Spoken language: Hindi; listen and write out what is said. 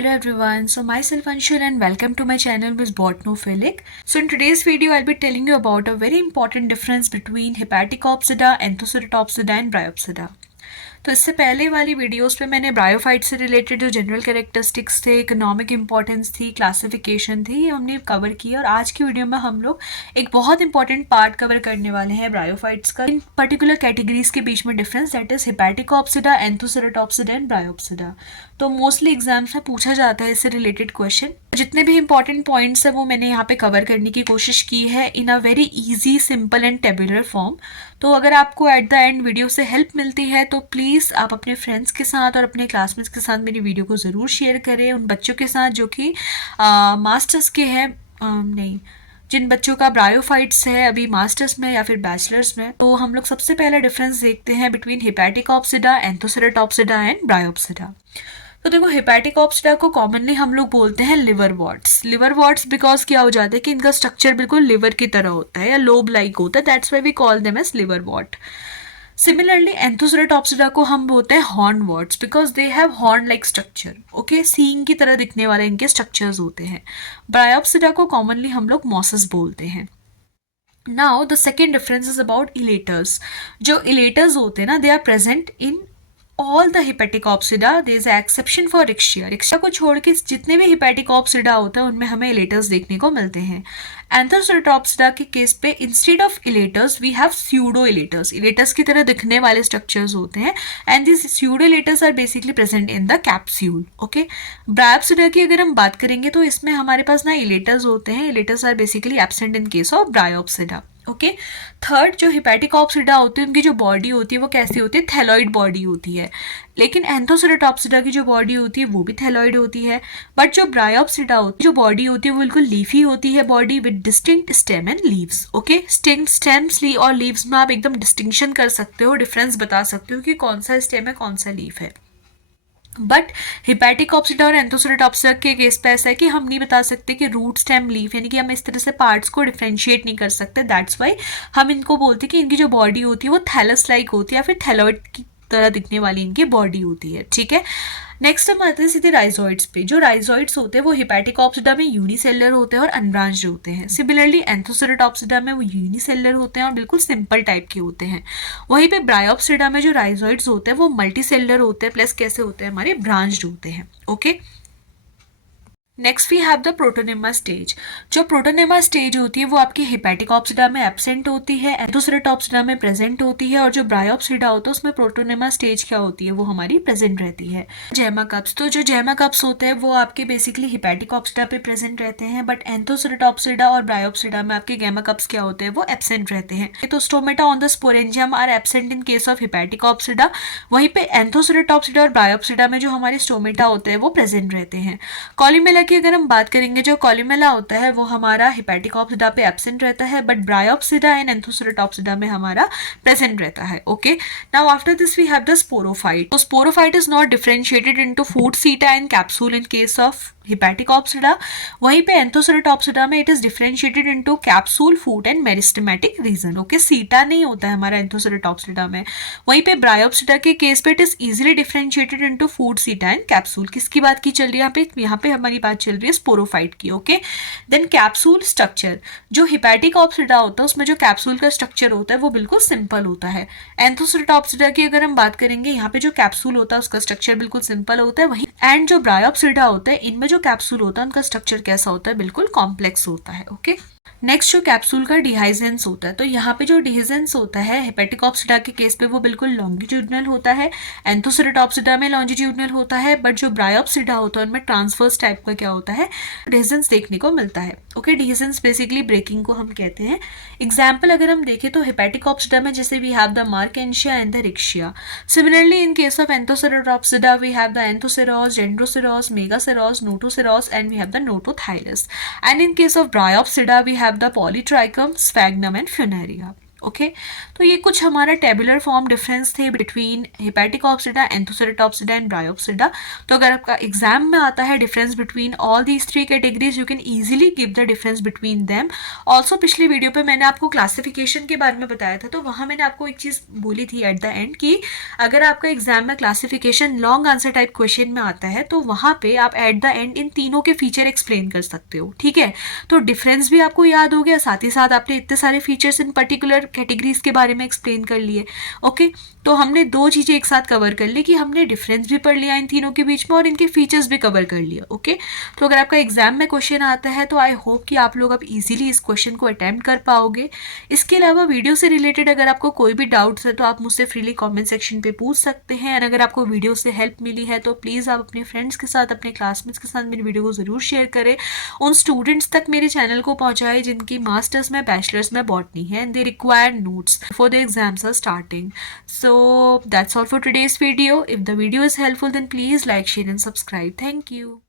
Hello everyone, so myself Anshul and welcome to my channel with Botanophilic. So in today's video I'll be telling you about a very important difference between Hepatic Opsida, Enthoceratopsida and Bryopsida. तो इससे पहले वाली वीडियोस पे मैंने ब्रायोफाइट से रिलेटेड जो जनरल कैरेक्टरिस्टिक्स थे, इकोनॉमिक इंपॉर्टेंस थी, क्लासिफिकेशन थी, ये हमने कवर किया और आज की वीडियो में हम लोग एक बहुत इंपॉर्टेंट पार्ट कवर करने वाले हैं ब्रायोफाइट्स का, इन पर्टिकुलर कैटेगरीज के बीच में difference, that is hepaticopsida, anthocerotopsida and bryopsida. तो मोस्टली एग्जाम्स में पूछा जाता है इससे रिलेटेड क्वेश्चन. जितने भी इंपॉर्टेंट पॉइंट्स है वो मैंने यहाँ पे कवर करने की कोशिश की है in a very easy, simple and tabular form. तो अगर आपको एट द एंड वीडियो से हेल्प मिलती है तो प्लीज़ आप अपने फ्रेंड्स के साथ और अपने क्लासमेट्स के साथ मेरी वीडियो को ज़रूर शेयर करें. उन बच्चों के साथ जो कि मास्टर्स के हैं, नहीं, जिन बच्चों का ब्रायोफाइट्स है अभी मास्टर्स में या फिर बैचलर्स में. तो हम लोग सबसे पहला डिफरेंस देखते हैं between hepaticopsida, anthocerotopsida and bryopsida. तो देखो, हेपेटिक ऑप्सिडा को कॉमनली हम लोग बोलते हैं liverworts. Liverworts because क्या हो जाता है कि इनका स्ट्रक्चर बिल्कुल लिवर की तरह होता है या लोब लाइक होता है, that's why we call them as liverwort. Similarly anthocerotopsida को हम बोलते हैं hornworts because they have horn like structure. Okay, सींग की तरह दिखने वाले इनके स्ट्रक्चर्स होते हैं. ब्रायोप्सिडा को कॉमनली हम लोग मॉसस बोलते हैं. Now the second difference is about elaters. जो इलेटर्स होते हैं ना, they are present in all the Hepaticopsida. There is exception for Riccia. Riccia को छोड़ के जितने भी हेपेटिक ऑप्सिडा होता है उनमें हमें इलेटर्स देखने को मिलते हैं. एंथोसेरेटॉप्सिडा के केस पे instead of elaters we have pseudo elaters. Elaters की तरह दिखने वाले स्ट्रक्चर्स होते हैं and this pseudo elaters are basically present in the capsule. Okay, bryopsida की अगर हम बात करेंगे तो इसमें हमारे पास ना इलेटर्स होते हैं. Elaters are basically absent in case of bryopsida. Okay, third, जो हेपेटिक ऑप्सिडा होती है उनकी जो बॉडी होती है वो कैसी होती है, थैलॉइड बॉडी होती है. लेकिन एंथोसेरेटॉप्सिडा की जो बॉडी होती है वो भी थैलॉइड होती है. बट जो ब्रायोप्सिडा होती है, जो बॉडी होती है वो बिल्कुल लीफी होती है body with distinct stem and leaves. Okay, stems और लीव्स में आप एकदम डिस्टिंक्शन कर सकते हो, डिफरेंस बता सकते हो कि कौन सा स्टेम है कौन सा लीफ है. बट हेपेटिक ऑप्सिडा और एंथोसेरेटॉप्सिडा के केस पे ऐसा है कि हम नहीं बता सकते कि रूट स्टेम लीफ, यानी कि हम इस तरह से पार्ट्स को डिफ्रेंशिएट नहीं कर सकते. दैट्स वाई हम इनको बोलते हैं कि इनकी जो बॉडी होती है वो थैलस लाइक होती है या फिर थैलॉइड की तरह दिखने वाली इनकी बॉडी होती है. ठीक है, नेक्स्ट हम आते हैं सीधे राइजोइड्स पे. जो राइजोइड्स होते हैं वो हेपेटिक ऑप्सिडा में यूनिसेलर होते हैं और अनब्रांच्ड होते हैं. सिमिलरली एंथोसेरेटॉप्सिडा में वो यूनिसेलर होते हैं और बिल्कुल सिंपल टाइप के होते हैं. वहीं पे ब्रायोप्सिडा में जो राइजोइड्स होते हैं वो मल्टीसेलर होते हैं, प्लस कैसे होते हैं, हमारे ब्रांच्ड होते हैं. Okay, next we have the protonema stage. जो प्रोटोनेमा स्टेज होती है वो आपकी हेपेटिक ऑप्सिडा में एब्सेंट होती है, एंथोसेरेटॉप्सिडा में प्रेजेंट होती है, और जो ब्रायोप्सिडा होता है उसमें प्रोटोनेमा स्टेज क्या होती है, वो हमारी प्रेजेंट रहती है. जेमा कप्स, तो जो जेमा कप्स होते हैं वो आपके बेसिकली हेपेटिक ऑप्सिडा पे प्रेजेंट रहते हैं, बट एंथोसेरेटॉप्सिडा और ब्रायोप्सिडा में आपके गैमा कप्स क्या होते हैं, वो एब्सेंट रहते हैं. तो stomata on the sporangium are absent in case of hepatic opsida. वहीं पे एंथोसेरेटॉप्सिडा और ब्रायोप्सिडा में जो हमारे स्टोमेटा होते हैं वो प्रेजेंट रहते हैं. कॉलीमेला की अगर हम बात करेंगे, जो कॉलीमेला होता है वो हमारा हेपेटिक ऑप्सिडा पे एब्सेंट रहता है, बट ब्रायोप्सिडा एंड एंथोसेरेटॉप्सिडा में हमारा प्रेजेंट रहता है. Okay, now after this we have the sporophyte. तो sporophyte is not differentiated into foot seta and capsule in case of hepatic opsida. वहीं पे एंथोसेरेटॉप्सिडा में it is differentiated into capsule, foot and meristematic region. Okay, seta नहीं होता है हमारा एंथोसेरेटॉप्सिडा में. वहीं पे ब्रायोप्सिडा के केस पे it is easily differentiated into foot, seta and capsule. किसकी बात की चल रही है यहाँ पे हमारी बात चल रही है स्पोरोफाइट की. Okay, then capsule structure. जो हेपेटिक ऑप्सिडा होता है उसमें जो कैप्सूल का स्ट्रक्चर होता है वो बिल्कुल सिंपल होता है. एंथोसेरेटॉप्सिडा की अगर हम बात करेंगे, यहाँ पे जो कैप्सूल होता है उसका स्ट्रक्चर बिल्कुल सिंपल होता है. वही एंड जो ब्रायोप्सिडा होता है इनमें जो कैप्सूल होता है उनका स्ट्रक्चर कैसा होता है, बिल्कुल कॉम्प्लेक्स होता है. ओके, नेक्स्ट जो कैप्सूल का डिहाइजेंस होता है, तो यहाँ पे जो डिहाइजेंस होता है हेपेटिक ऑप्सिडा के केस पे वो बिल्कुल लॉन्गिट्यूडनल होता है, एंथोसेरेटॉप्सिडा में लॉन्गिट्यूडनल होता है, बट जो ब्रायोप्सिडा होता है उनमें ट्रांसवर्स टाइप का क्या होता है, डिहाइजेंस देखने को मिलता है. ओके, डिहाइजेंस बेसिकली ब्रेकिंग को हम कहते हैं. एग्जाम्पल अगर हम देखें तो हेपेटिक ऑप्सिडा में जैसे we have the marchantia and the riccia. Similarly in case of anthocerotopsida we have the anthoceros, dendroceros, megaceros, notoceros and we have the notothylas. And in case of bryopsida we have the polytrichum, sphagnum and funaria. Okay तो ये कुछ हमारा टेबुलर फॉर्म डिफरेंस थे between hepaticopsida, anthocerotopsida and bryopsida. तो अगर आपका एग्जाम में आता है difference between all these three categories, you can easily give the difference between them. Also पिछले वीडियो पे मैंने आपको क्लासिफिकेशन के बारे में बताया था, तो वहाँ मैंने आपको एक चीज़ बोली थी एट द एंड कि अगर आपका एग्जाम में classification long answer type question में आता है तो वहाँ पे आप एट द एंड इन तीनों के फीचर एक्सप्लेन कर सकते हो, ठीक है। तो डिफरेंस भी आपको याद हो गया, साथ ही साथ आपने इतने सारे फीचर्स इन पर्टिकुलर कैटेगरीज के बारे में एक्सप्लेन कर लिए। ओके तो हमने दो चीज़ें एक साथ कवर कर ली कि हमने डिफरेंस भी पढ़ लिया इन तीनों के बीच में और इनके फीचर्स भी कवर कर लिया। ओके तो अगर आपका एग्जाम में क्वेश्चन आता है तो आई होप कि आप लोग अब इजीली इस क्वेश्चन को अटेम्प्ट कर पाओगे। इसके अलावा वीडियो से रिलेटेड अगर आपको कोई भी डाउट्स है तो आप मुझसे फ्रीली कमेंट सेक्शन पे पूछ सकते हैं। और अगर आपको वीडियो से हेल्प मिली है तो प्लीज़ आप अपने फ्रेंड्स के साथ, अपने क्लासमेट्स के साथ मेरी वीडियो को ज़रूर शेयर करें। उन स्टूडेंट्स तक मेरे चैनल को पहुँचाए जिनकी मास्टर्स में, बैचलर्स में बॉटनी है and they require notes before the exams are starting. So that's all for today's video. If the video is helpful then please like, share and subscribe. Thank you.